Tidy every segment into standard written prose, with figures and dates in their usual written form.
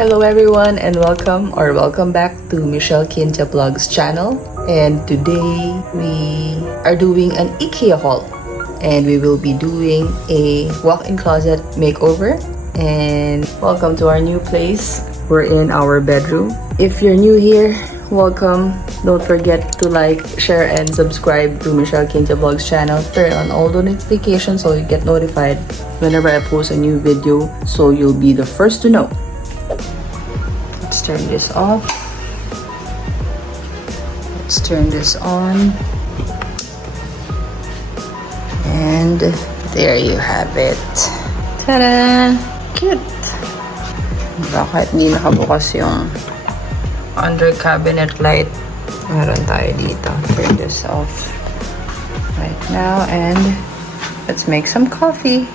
Hello everyone and welcome back to Michelle Kinja Vlogs channel. And today we are doing an Ikea haul. And we will be doing a walk-in closet makeover. And welcome to our new place. We're in our bedroom. If you're new here, welcome. Don't forget to like, share, and subscribe to Michelle Kinja Vlogs channel. Turn on all the notifications so you get notified whenever I post a new video, so you'll be the first to know. Let's turn this off. Let's turn this on. And there you have it. Ta-da! Cute! Bakit hindi nakabukas yung under cabinet light? Meron tayo dito. Turn this off right now and let's make some coffee.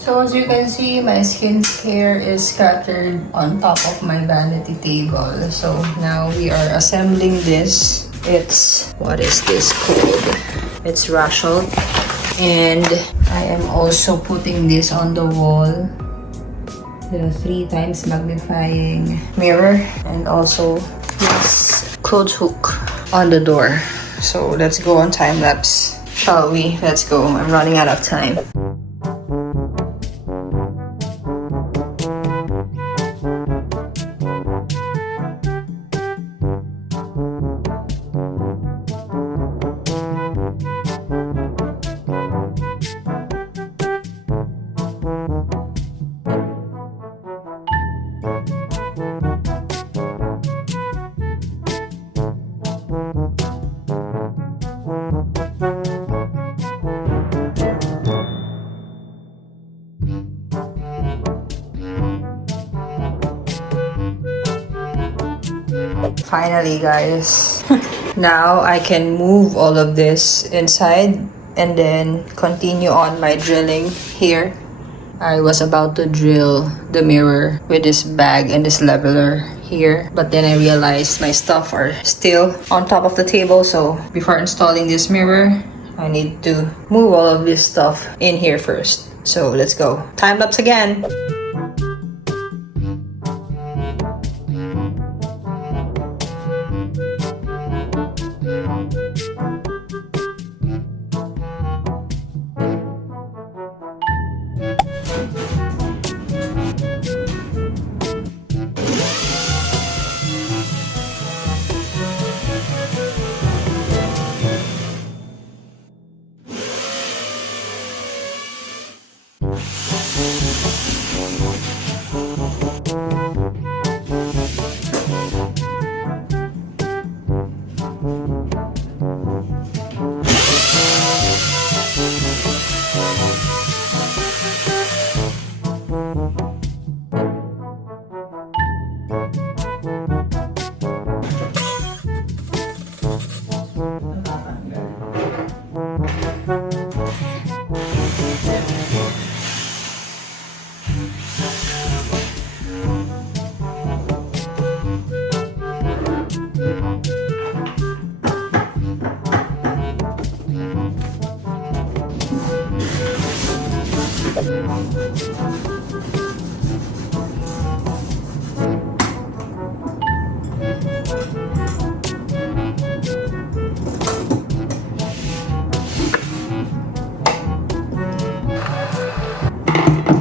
So as you can see, my skincare is scattered on top of my vanity table. So now we are assembling this. It's, what is this called? It's Rachel. And I am also putting this on the wall. The 3x magnifying mirror. And also this clothes hook on the door. So let's go on time lapse. Shall we? Let's go. I'm running out of time. Finally, guys. Now I can move all of this inside and then continue on my drilling here. I was about to drill the mirror with this bag and this leveler here, but then I realized my stuff are still on top of the table. So before installing this mirror, I need to move all of this stuff in here first. So let's go. Time lapse again.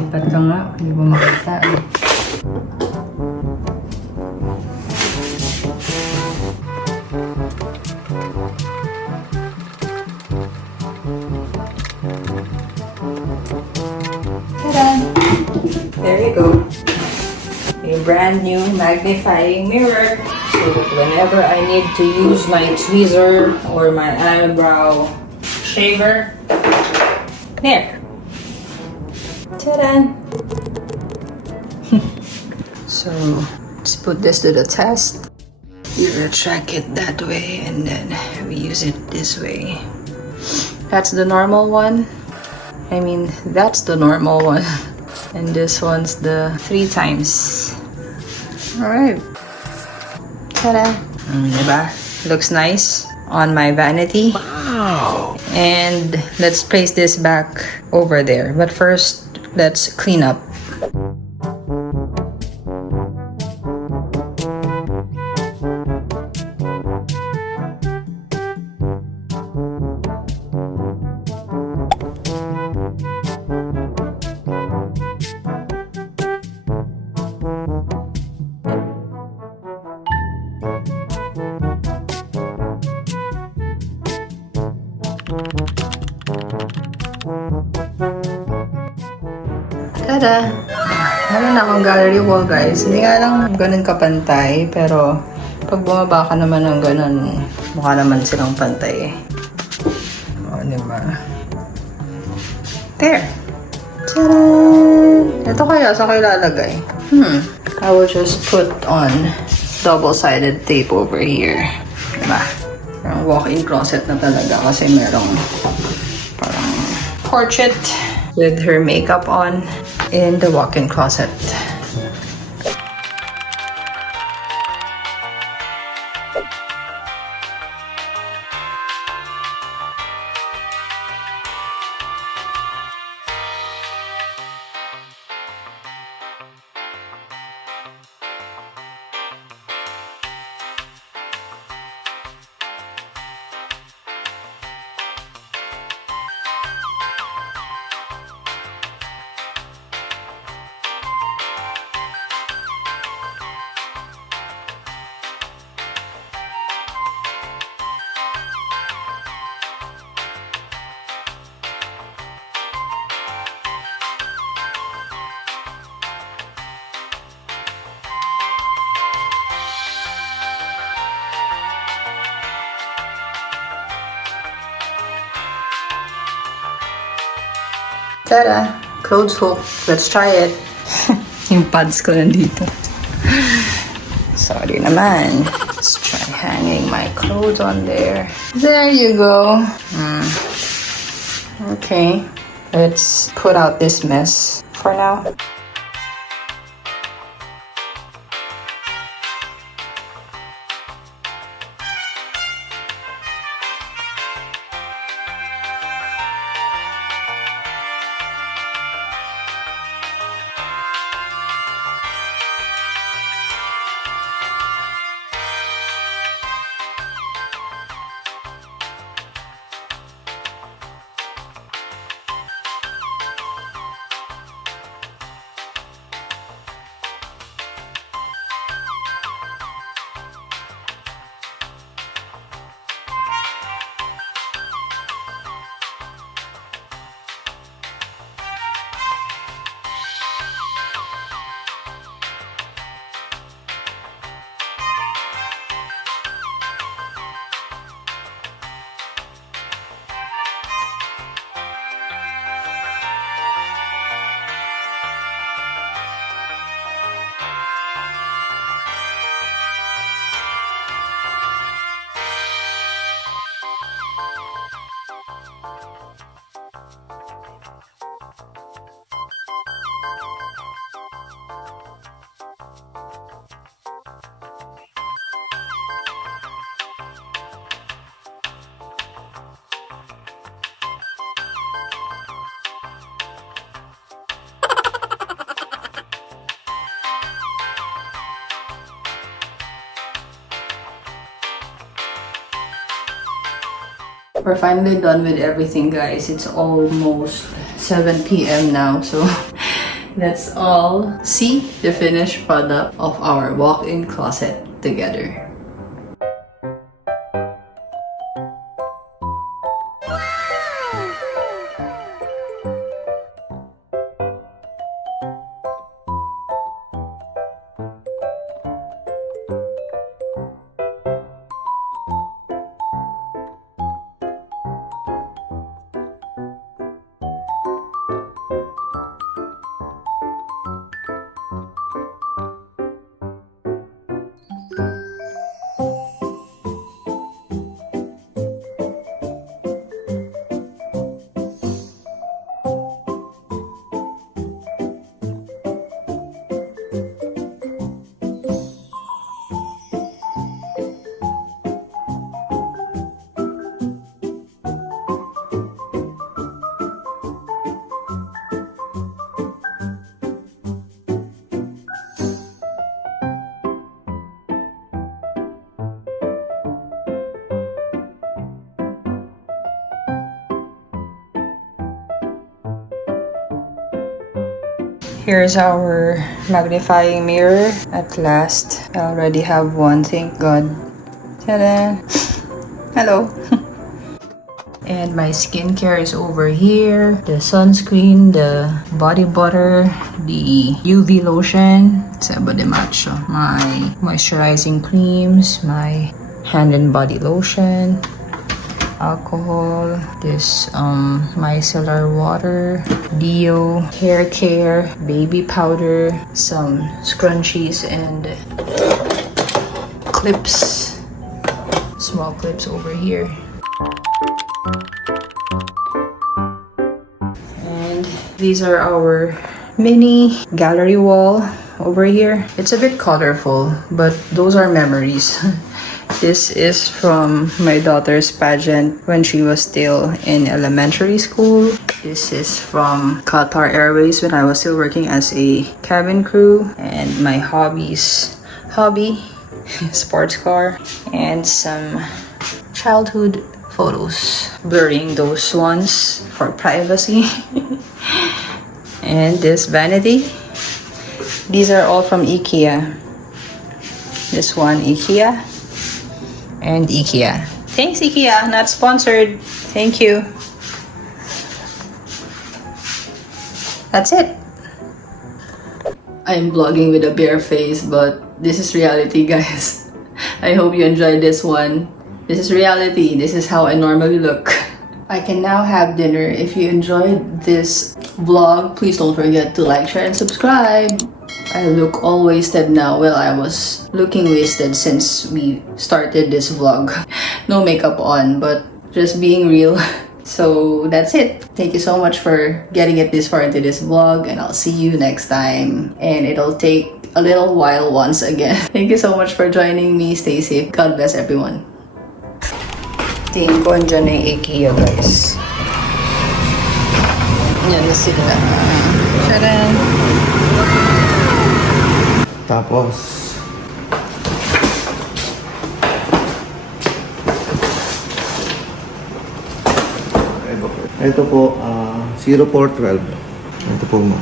Lipat ka nga, hindi mo makita. There you go. A brand new magnifying mirror. So whenever I need to use my tweezer or my eyebrow shaver, there. Ta-da! So let's put this to the test. You retract it that way and then we use it this way. That's the normal one. I mean, that's the normal one. And this one's the 3 times. Alright. Ta-da! Diba? Looks nice on my vanity. Wow! And let's place this back over there. But first, let's clean up. Tada! Meron na akong gallery wall, guys. Hindi nga lang ganun kapantay, pero pag bumaba ka naman ng ganun, mukha naman silang pantay. O, diba? There! Tada! Ito kaya sa kayo lalagay? I will just put on double-sided tape over here. Diba? Parang walk-in closet na talaga kasi merong parang portrait with her makeup on in the walk-in closet. Tada! Clothes hook. Let's try it. Yung pads ko nandito. Sorry naman. Let's try hanging my clothes on there. There you go. Okay. Let's put out this mess for now. We're finally done with everything, guys. It's almost 7 p.m. now, so let's all see the finished product of our walk-in closet together. Here's our magnifying mirror. At last, I already have one, thank God. Ta-da! Hello! And my skincare is over here. The sunscreen, the body butter, the UV lotion, Sebo de Macho. My moisturizing creams, my hand and body lotion, alcohol, this micellar water, deo, hair care, baby powder, some scrunchies and clips, small clips over here. And these are our mini gallery wall over here. It's a bit colorful, but those are memories. This is from my daughter's pageant when she was still in elementary school. This is from Qatar Airways when I was still working as a cabin crew. And my hobby, sports car, and some childhood photos, blurring those ones for privacy. And this vanity, these are all from Ikea. This one Ikea and Ikea. Thanks Ikea, not sponsored. Thank you. That's it. I'm vlogging with a bare face, but this is reality, guys. I hope you enjoyed this one. This is reality. This is how I normally look. I can now have dinner. If you enjoyed this vlog, please don't forget to like, share, and subscribe. I look all wasted now. Well, I was looking wasted since we started this vlog. No makeup on, but just being real. So that's it. Thank you so much for getting it this far into this vlog, and I'll see you next time. And it'll take a little while once again. Thank you so much for joining me. Stay safe. God bless everyone. Tingin ko andyan na yung IKEA, guys. Yan na sila. Tcharan! Tapos ito po 0412. Ito po mo.